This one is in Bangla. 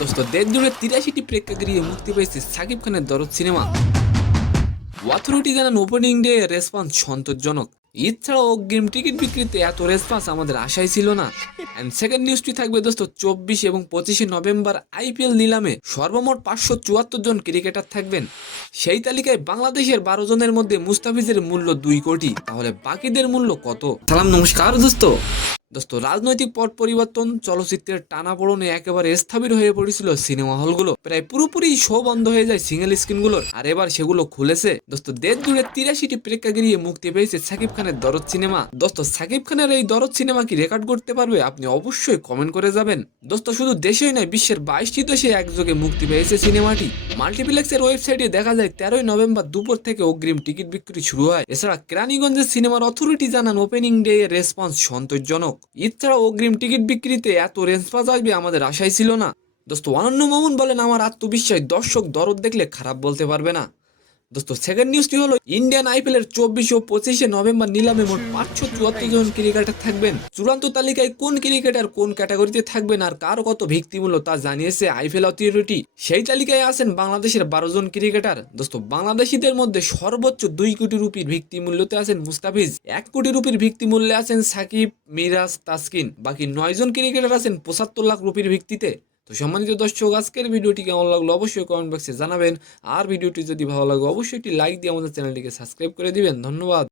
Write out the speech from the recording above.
দোস্ত দেড় জুড়ে ৮৩টি প্রেক্ষাগৃহে মুক্তি পেয়েছে সাকিব খানের দরদ সিনেমা। অথরিটি জানান ওপেনিং ডে রেসপন্স সন্তোষজনক। ঈদ ছাড়াও অগ্রিম টিকিট বিক্রিতে এত রেসপন্স আমাদের আশাই ছিল না। এন্ড সেকেন্ড নিউজটি থাকবে দোস্ত ২৪ এবং ২৫শে নভেম্বর আইপিএল নিলামে সর্বমোট ৫৭৪ জন ক্রিকেটার থাকবেন। সেই তালিকায় বাংলাদেশের ১২ জনের মধ্যে মুস্তাফিজের মূল্য ২ কোটি। তাহলে বাকিদের মূল্য কত? সালাম নমস্কার দোস্ত। রাজনৈতিক পট পরিবর্তন, চলচ্চিত্রের টানাপোড়েনে একেবারে স্থবির হয়ে পড়েছিল সিনেমা হলগুলো, প্রায় পুরোপুরি শো বন্ধ হয়ে যায় সিঙ্গেল স্ক্রিনগুলোর। আর এবার সেগুলো খুলেছে। দেশ জুড়ে ৮৩টি প্রেক্ষাগৃহে মুক্তি পেয়েছে সাকিব খানের দরদ সিনেমা। সাকিব খানের এই দরদ সিনেমা কি রেকর্ড করতে পারবে? আপনি অবশ্যই কমেন্ট করে যাবেন। শুধু দেশেই নয়, বিশ্বের ২২টি দেশে একযোগে মুক্তি পেয়েছে সিনেমাটি। মাল্টিপ্লেক্সের ওয়েবসাইটে দেখা যায় ১৩ই নভেম্বর দুপুর থেকে অগ্রিম টিকিট বিক্রি শুরু হয়। এছাড়া কেরানীগঞ্জের সিনেমার অথরিটি জানান ওপেনিং ডে রেসপন্স সন্তোষজনক। ঈদ ছাড়া অগ্রিম টিকিট বিক্রিতে এত রেসপন্স আসবে আমাদের আশাই ছিল না। অনন্য মামুন বলেন, আমার আত্মবিশ্বাস দর্শক দরদ দেখলে খারাপ বলতে পারবে না। সেকেন্ড নিউজটি হলো ইন্ডিয়ান আইপিএল এর ২৪ ও ২৫শে নভেম্বর নিলামে মোট ৫৭৪ জন ক্রিকেটার থাকবেন। চূড়ান্ত তালিকায় কোন ক্রিকেটার কোন ক্যাটাগরিতে থাকবেন আর কার কত ভিত্তিমূল্য তা জানিয়েছে আইপিএল অথরিটি। সেই তালিকায় আছেন বাংলাদেশের ১২ জন ক্রিকেটার। বাংলাদেশিদের মধ্যে সর্বোচ্চ ২ কোটি রুপির ভিত্তিমূল্যতে আছেন মুস্তাফিজ, ১ কোটি রুপির ভিত্তিমূল্যে আছেন সাকিব, মিরাজ, তাসকিন। বাকি ৯ জন ক্রিকেটার আছেন ৭৫ লাখ রুপির ভিত্তিতে। সম্মানিত দর্শক, আজকের ভিডিওটি কেমন লাগলো অবশ্যই কমেন্ট বক্সে জানাবেন। আর ভিডিওটি যদি ভালো লাগে অবশ্যই একটি লাইক দিয়ে আমাদের চ্যানেলটিকে সাবস্ক্রাইব করে দিবেন। ধন্যবাদ।